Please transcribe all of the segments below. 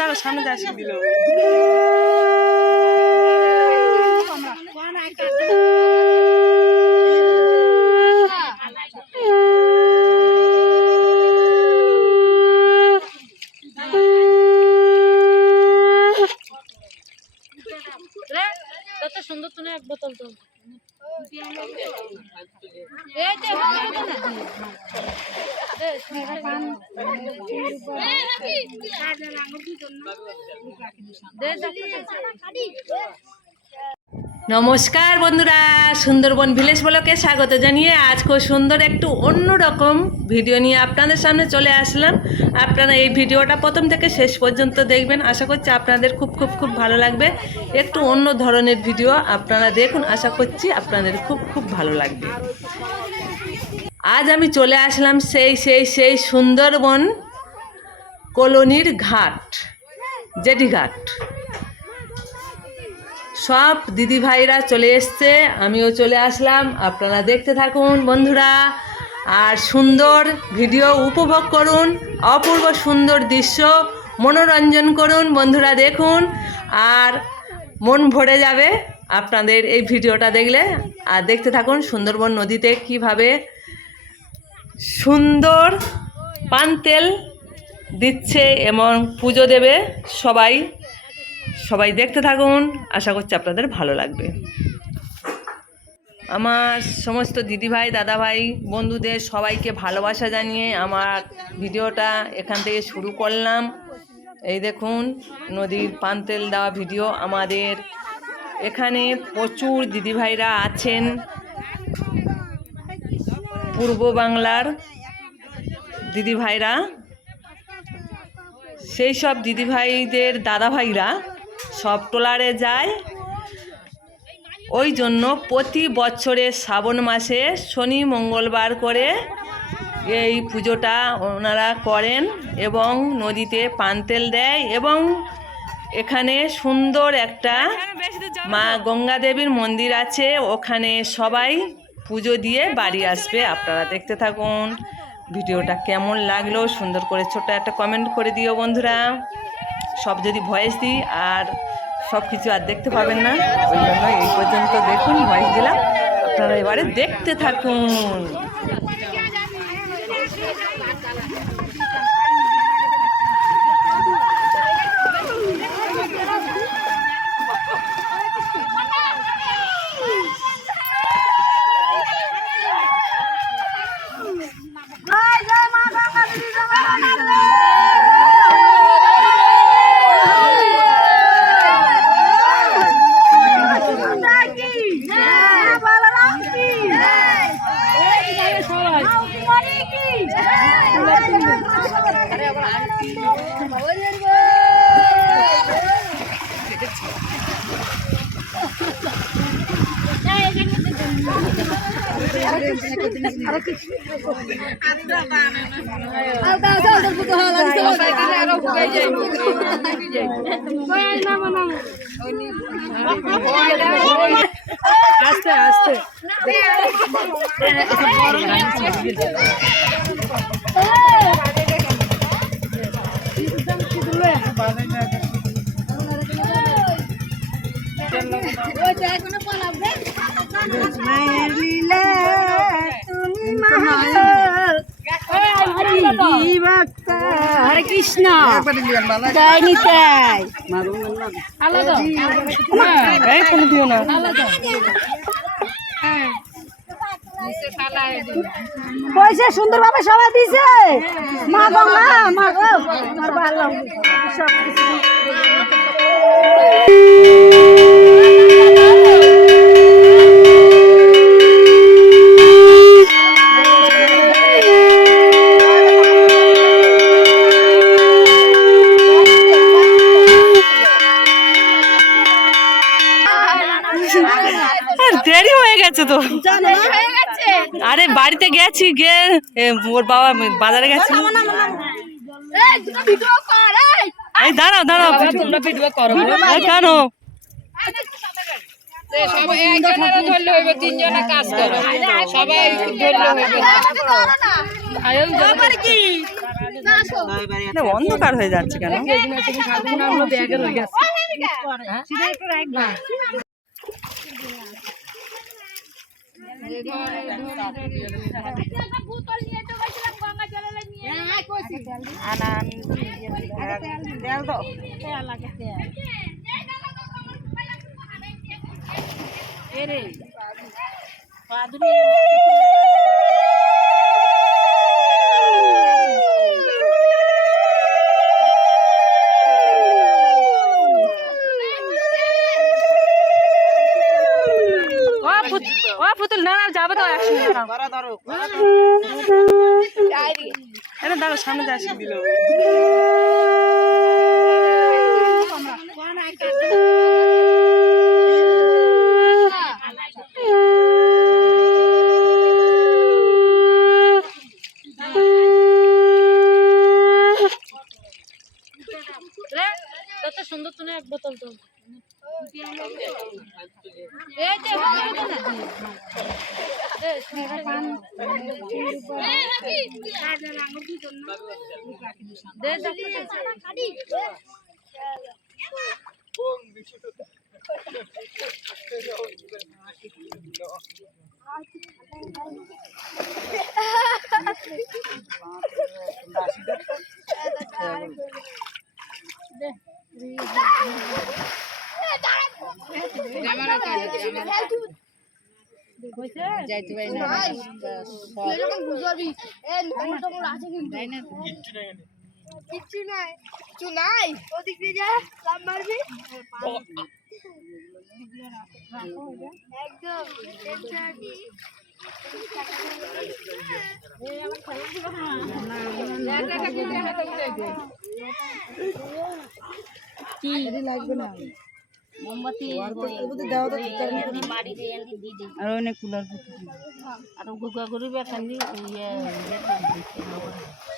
দাঁড়া সামনে আসি দিল কত সুন্দর তুমি এক বোতল তো নমস্কার বন্ধুরা, সুন্দরবন ভিলেজ ব্লকে স্বাগত জানিয়ে আজকে সুন্দর একটু অন্যরকম ভিডিও নিয়ে আপনাদের সামনে চলে আসলাম। আপনারা এই ভিডিওটা প্রথম থেকে শেষ পর্যন্ত দেখবেন, আশা করছি আপনাদের খুব খুব খুব ভালো লাগবে। একটু অন্য ধরনের ভিডিও আপনারা দেখুন, আশা করছি আপনাদের খুব খুব ভালো লাগবে। আজ আমি চলে আসলাম সেই সুন্দরবন কলোনির ঘাট, জেটি ঘাট। সব দিদিভাইরা চলে এসছে, আমিও চলে আসলাম। আপনারা দেখতে থাকুন বন্ধুরা, আর সুন্দর ভিডিও উপভোগ করুন। অপূর্ব সুন্দর দৃশ্য মনোরঞ্জন করুন বন্ধুরা, দেখুন আর মন ভরে যাবে আপনাদের এই ভিডিওটা দেখলে। আর দেখতে থাকুন সুন্দরবন নদীতে কিভাবে সুন্দর পান তেল দিচ্ছে এবং পুজো দেবে সবাই দেখতে থাকুন, আশা করছি আপনাদের ভালো লাগবে। আমার সমস্ত দিদিভাই দাদাভাই বন্ধুদের সবাইকে ভালোবাসা জানিয়ে আমার ভিডিওটা এখান থেকে শুরু করলাম। এই দেখুন নদীর পান তেল দেওয়া ভিডিও। আমাদের এখানে প্রচুর দিদিভাইরা আছেন পূর্ব বাংলার দিদিভাইরা। সেই সব দিদিভাইদের দাদাভাইরা সব ট্রলারে যায়। ওই জন্য প্রতি বছরে শ্রাবণ মাসে শনি মঙ্গলবার করে এই পুজোটা ওনারা করেন এবং নদীতে পান তেল দেয়। এবং এখানে সুন্দর একটা মা গঙ্গা দেবীর মন্দির আছে, ওখানে সবাই পুজো দিয়ে বাড়ি আসবে। আপনারা দেখতে থাকুন ভিডিওটা কেমন লাগলো সুন্দর করে ছোট একটা কমেন্ট করে দিও বন্ধুরা। সব যদি ভয়েস দিই আর সব কিছু আর দেখতে পাবেন না, ওই জন্য এই পর্যন্ত দেখুন, ভয়েস দিলাম। আপনারা এবারে দেখতে থাকুন। আস্তে আস্তে হরে কৃষ্ণ তাই নি তাই আলাদা দিও না। পয়সা সুন্দরভাবে সবাই দিছে। মা গঙ্গা মা গো আমার ভালো সব দেরি হয়ে গেছে তো। আরে বাড়িতে গেছি, গিয়ে ওর বাবা বাজারে গেছে। এই দাঁড়াও দাঁড়াও, কেন সবাই একজনের ধরলে হইবে, তিনজনে কাজ করে সবাই ধরলে হইবে না, অন্ধকার হয়ে যাচ্ছে কেন? ব্যাগে রয়ে গেছে। ও পুতুল না না যাবে তো একসঙ্গে দাঁড়ো সামনে যাস কত সুন্দর তুমি এক বোতল তো যাইতে পারি না কিচ্ছু নাই কিছু নাই ওদিক দিয়ে যা লাভ মারবি একদম লাগবে না মোমবাতি আর অনেক কুলার আর গুগা গরু বেখানি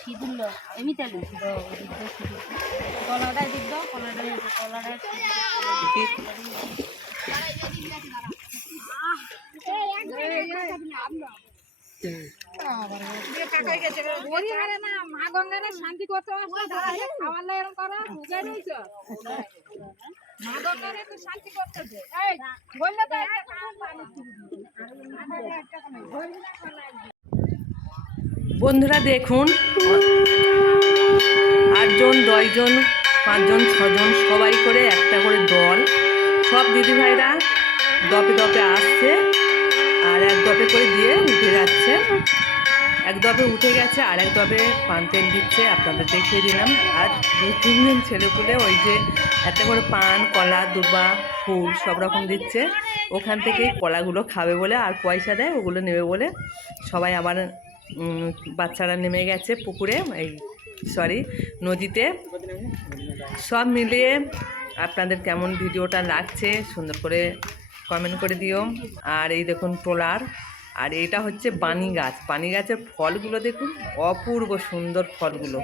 সিঁদুর এমনি তাহলে কলাটা দিক দাও কলাটা মা গঙ্গার শান্তি করতে শান্তি করতেছে বন্ধুরা দেখুন 8 জন 10 জন 5 জন 6 জন সবাই করে একটা করে দল, সব দিদিভাইরা দপে দপে আসছে আর এক দপে করে দিয়ে উঠে যাচ্ছে। এক দপে উঠে গেছে আর এক দপে পান তেল দিচ্ছে, আপনাদের দেখিয়ে দিলাম। আর 2-3 জন ছেলেপুলে ওই যে একটা করে পান কলা দুবা ফুল সব রকম দিচ্ছে, ওখান থেকে কলাগুলো খাবে বলে আর পয়সা দেয় ওগুলো নেবে বলে সবাই আবার বাচ্চারা নেমে গেছে পুকুরে, এই সরি নদীতে। সব মিলিয়ে আপনাদের কেমন ভিডিওটা লাগছে সুন্দর করে কমেন্ট করে দিও। আর এই দেখুন ট্রলার, আর এটা হচ্ছে বানি গাছ, বানি গাছের ফলগুলো দেখুন অপূর্ব সুন্দর ফলগুলো।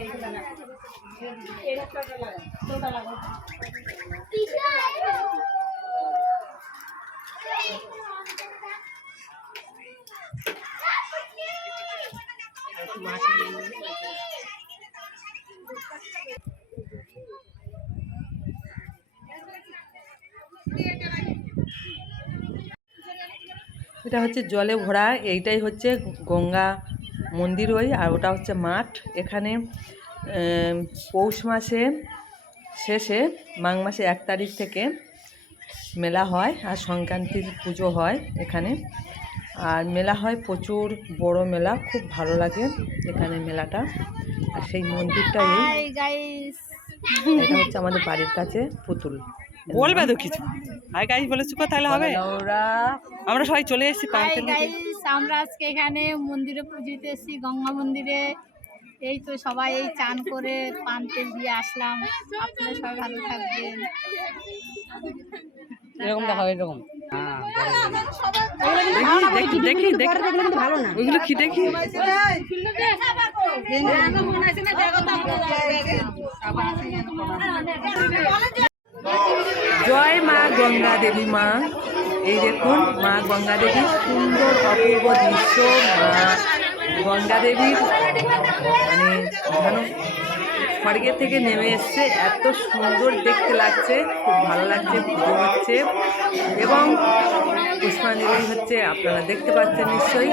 এটা হচ্ছে জলে ভরা, এইটাই হচ্ছে গঙ্গা মন্দির ওই, আর ওটা হচ্ছে মাঠ। এখানে পৌষ মাসে শেষে মাঘ মাসে 1 তারিখ থেকে মেলা হয় আর সংক্রান্তির পুজো হয় এখানে। আর মেলা হয় প্রচুর বড় মেলা, খুব ভালো লাগে এখানে মেলাটা। আর সেই মন্দিরটা এটা হচ্ছে আমাদের বাড়ির কাছে পুতুল। বলবে তো কিছু হাই গাইস বলে চুপ তাহলে হবে। আমরা সবাই চলে এসেছি, আমরা আজকে এখানে মন্দিরে পুজোতে এসেছি, গঙ্গা মন্দিরে। এই তো সবাই এই চান করে পান তেল দিয়ে আসলাম। আপনারা সবাই ভালো থাকবেন। এরকম দেখা এরকম দেখি দেখি দেখি ভালো না ওইগুলো কি দেখি। জয় মা গঙ্গা দেবী মা। এই দেখুন মা গঙ্গা দেবীর সুন্দর অপূর্ব দৃশ্য। মা গঙ্গা দেবীর মানে যেন স্বর্গে থেকে নেমে এসছে, এত সুন্দর দেখতে লাগছে, খুব ভালো লাগছে। পুজো হচ্ছে এবং পুষ্পাঞ্জলি হচ্ছে, আপনারা দেখতে পাচ্ছেন নিশ্চয়ই।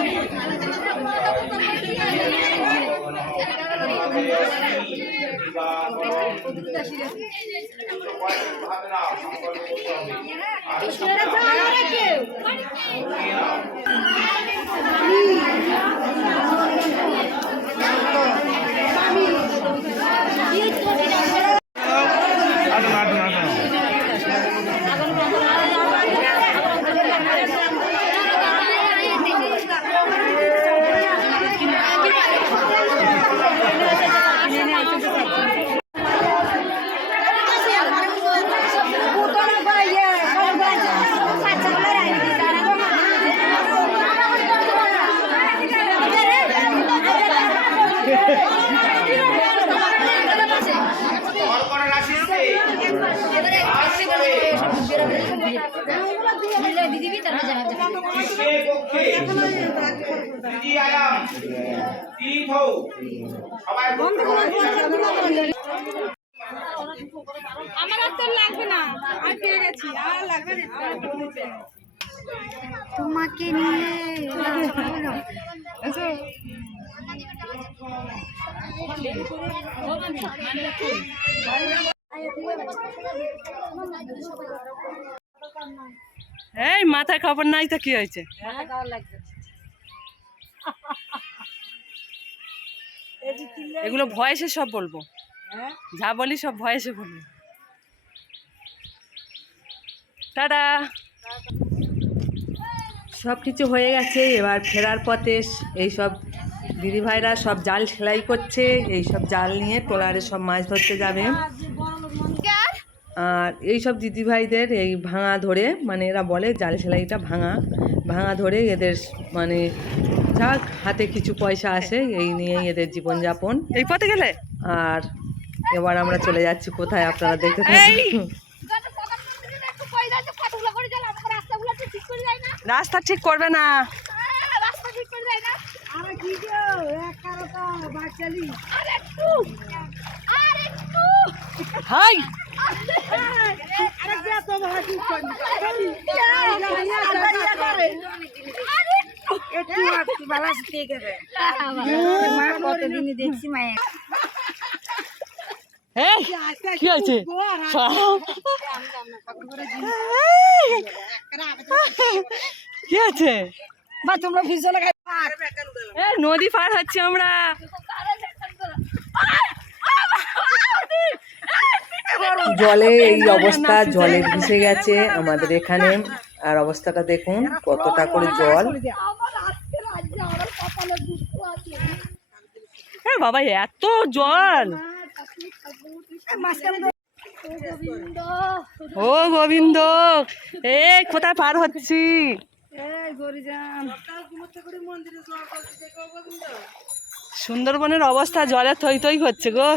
আমার আর তো লাগবে না, আমি পেয়ে গেছি, আর লাগবে না তোমাকে নিয়ে। এই মাথায় খবর নাই তো কি হয়েছে? এগুলো ভয়েসে সব বলবো, যা বলি সব ভয়েসে বলবো। টাটা। সব কিছু হয়ে গেছে, এবার ফেরার পথে এইসব দিদিভাইরা সব জাল সেলাই করছে, এইসব জাল নিয়ে ট্রলারে সব মাছ ধরতে যাবে। আর এইসব দিদিভাইদের এই ভাঙা ধরে, মানে এরা বলে জাল সেলাইটা ভাঙা ভাঙা ধরে এদের মানে যাক হাতে কিছু পয়সা আসে, এই নিয়েই এদের জীবনযাপন। এই পথে গেলে আর এবার আমরা চলে যাচ্ছি কোথায়, আপনারা দেখতে থাকুন। রাস্তা ঠিক করবে না, হাই কতদিনই দেখছি মায়ের। কি আছে? কি আছে? বা তোমরা ভিজলে নদী পার হচ্ছে আমরা। জলে এই অবস্থা, জলে ভেসে গেছে আমাদের এখানে। আর অবস্থাটা দেখুন কতটা করে জল। হ্যাঁ বাবা, এত জল। ও গোবিন্দ, এই কোথায় পার হচ্ছি? সুন্দরবনের অবস্থা জলে থই থই হচ্ছে গো।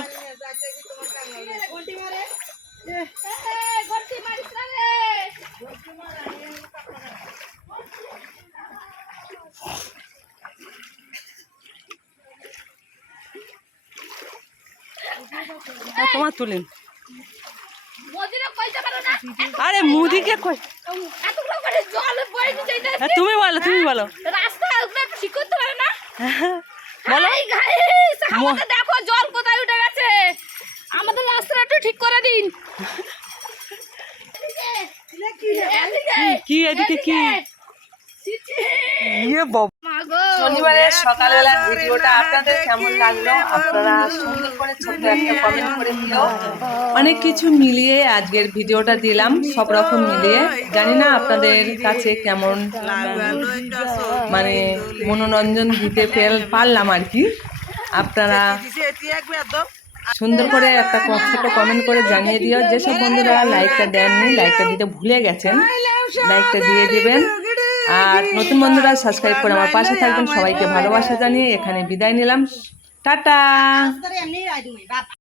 তোমার তুলেন। আরে মুদিকে কই, তুমি বলো, তুমি বলো। দেখো জল কোথায় উঠে গেছে, আমাদের রাস্তাটা একটু ঠিক করে দিন। কি এদিকে কি? শনিবারের সকালবেলার ভিডিওটা আপনাদের কেমন লাগলো? আপনারা সুন্দর করে ছোট্ট একটা কমেন্ট করে দিও। অনেক কিছু মিলিয়ে আজকের ভিডিওটা দিলাম, সব রকম মিলিয়ে। জানি না আপনাদের কাছে কেমন মানে মনোরঞ্জন দিতে পারলাম আর কি। আপনারা সুন্দর করে একটা ছোট কমেন্ট করে জানিয়ে দিও। যেসব বন্ধুরা লাইকটা দেননি, লাইকটা দিতে ভুলে গেছেন, লাইকটা দিয়ে দেবেন। আর নতুন বন্ধুরা সাবস্ক্রাইব করে আমার পাশে থাকবেন। সবাইকে ভালোবাসা জানিয়ে এখানে বিদায় নিলাম। টাটা।